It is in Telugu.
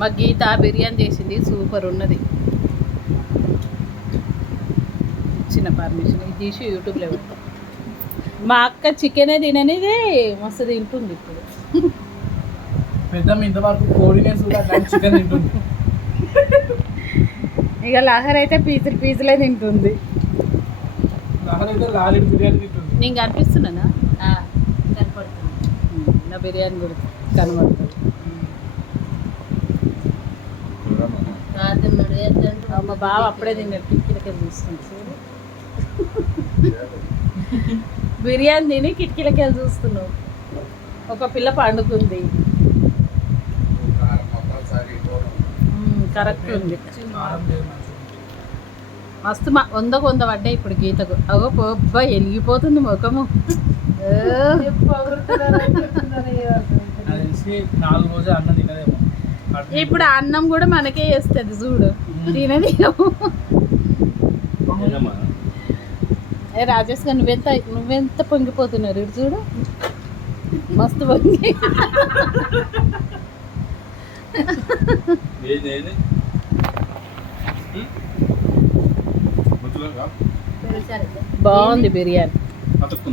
మా గీత బిర్యానీ చేసింది, సూపర్ ఉన్నది. చిన్న పర్మిషన్ ఇది తీసి యూట్యూబ్లో పెడతాం. మా అక్క చికెనే తిననిది మస్తు తింటుంది ఇప్పుడు. పెద్దమ్మ ఇంతవరకు కోడినే చికెన్ తింటుంది. ఇక లహర్ అయితే పీసులే తింటుంది. లహర్ అయితే లాలిడ్ బిర్యానీ తింటుంది. నేను కనిపిస్తున్నానా? కనపడుతుంది. నా బిర్యానీ కూడా కనబడుతుంది. మా బావ అప్పుడే తిన్నాడు, కిటికీలకి చూస్తుంది. బిర్యానీ తిని కిటికీలకి చూస్తున్నావు. ఒక పిల్ల పండుకుంది. కరెక్ట్ ఉంది. మస్తు 100 పడ్డాయి ఇప్పుడు గీతకు. అగో పొబ్బా వెలిగిపోతుంది ముఖము. ఇప్పుడు అన్నం కూడా మనకే వేస్తుంది చూడు. తినది రాజేష్ గారు నువ్వెంత పొంగిపోతున్నారు ఇటు చూడు. మస్తు పొంగి. బాగుంది బిర్యానీ.